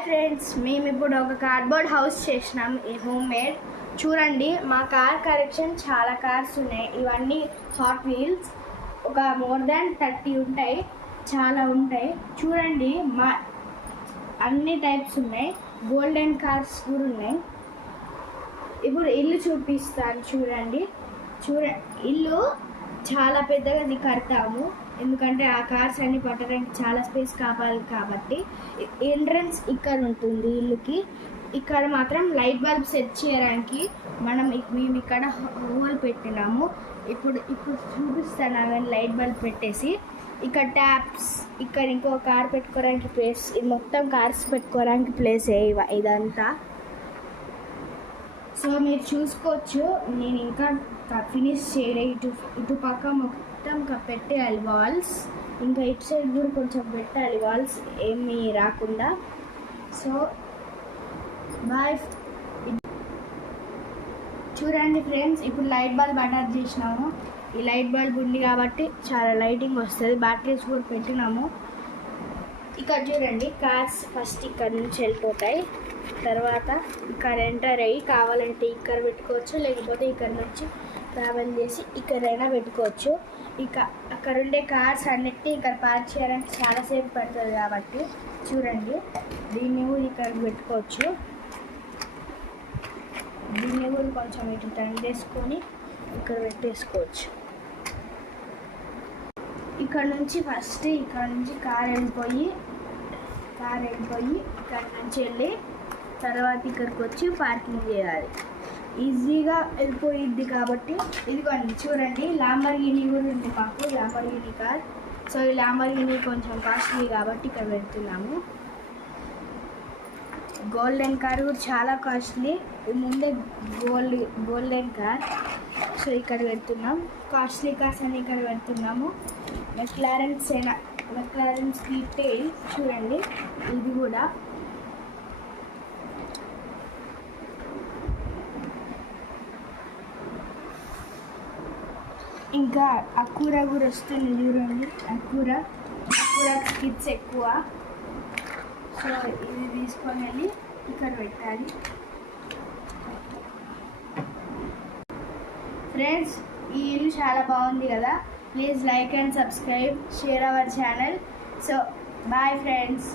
Hi friends, మేము ఇప్పుడు ఒక కార్డ్బోర్డ్ హౌస్ చేసినాం. ఈ హోమ్ మేడ్. చూడండి, మా కార్ కలెక్షన్ చాలా కార్స్ ఉన్నాయి. ఇవన్నీ హాట్ వీల్స్, ఒక మోర్ దాన్ 30 ఉంటాయి, చాలా ఉంటాయి. చూడండి, మా అన్ని టైప్స్ ఉన్నాయి. గోల్డెన్ కార్స్ కూడా ఉన్నాయి. ఇప్పుడు ఇల్లు చూపిస్తాను. చూడండి, ఇల్లు చాలా పెద్దగా కడతాము, ఎందుకంటే ఆ కార్స్ అన్ని పట్టడానికి చాలా స్పేస్ కావాలి కాబట్టి. ఎంట్రన్స్ ఇక్కడ ఉంటుంది ఇల్లుకి. ఇక్కడ మాత్రం లైట్ బల్బ్ సెట్ చేయడానికి మేము ఇక్కడ హోల్ పెట్టినాము. ఇప్పుడు చూపిస్తాను. లైట్ బల్బ్ పెట్టేసి ఇక్కడ ట్యాప్స్, ఇక్కడ ఇంకో కార్ పెట్టుకోవడానికి ప్లేస్, ఇది మొత్తం కార్స్ పెట్టుకోవడానికి ప్లేసే ఇదంతా. సో మీరు చూసుకోవచ్చు, నేను ఇంకా ఫినిష్ చేయలే. ఇటు పక్క మొత్తం పెట్టేయాలి వాల్స్, ఇంకా ఇటు సైడ్ కూడా కొంచెం పెట్టాలి వాల్స్, ఏమీ రాకుండా. So bye. చూడండి ఫ్రెండ్స్, ఇప్పుడు లైట్ బల్బ్ అటాచ్ చేసినాము. ఈ లైట్ బల్బ్ ఉంది కాబట్టి చాలా లైటింగ్ వస్తుంది. బ్యాటరీస్ కూడా పెట్టినాము. ఇక్కడ చూడండి, కార్స్ ఫస్ట్ ఇక్కడ నుంచి వెళ్ళిపోతాయి. తర్వాత ఇక్కడ ఎంటర్ అయ్యి కావాలంటే ఇక్కడ పెట్టుకోవచ్చు, లేకపోతే ఇక్కడ నుంచి ట్రావెల్ చేసి ఇక్కడైనా పెట్టుకోవచ్చు. అక్కడ ఉండే కార్స్ అన్నిటినీ ఇక్కడ పార్క్ చేయడానికి చాలాసేపు పడుతుంది కాబట్టి చూడండి, దీన్ని కూడా ఇక్కడ పెట్టుకోవచ్చు. దీన్ని కూడా కొంచెం ఇటు టర్న్ చేసుకొని ఇక్కడ పెట్టేసుకోవచ్చు. ఇక్కడ నుంచి కార్ వెళ్ళిపోయి ఇక్కడ నుంచి వెళ్ళి తర్వాత ఇక్కడికి వచ్చి పార్కింగ్ చేయాలి. ఈజీగా వెళ్ళిపోయిద్ది కాబట్టి. ఇదిగోండి చూడండి, ల్యాంబోర్గినీ కూడా ఉంది మాకు, ల్యాంబోర్గినీ కార్. సో ఈ ల్యాంబోర్గినీ కొంచెం కాస్ట్లీ కాబట్టి ఇక్కడ పెడుతున్నాము. గోల్డెన్ కార్ కూడా చాలా కాస్ట్లీ, ముందే గోల్డెన్ కార్. సో ఇక్కడ పెడుతున్నాం. కాస్ట్లీ కార్స్ అని ఇక్కడ పెడుతున్నాము. మెక్లారెన్ స్పీడ్ టైల్ చూడండి, ఇది కూడా. ఇంకా అకూరా కూడా వస్తుంది చూడండి. అకూరా కిడ్స్ ఎక్కువ. సో ఇది తీసుకొని వెళ్ళి ఇక్కడ పెట్టాలి. ఫ్రెండ్స్, ఈ ఇల్లు చాలా బాగుంది కదా. Please like and subscribe, share our channel. So bye friends.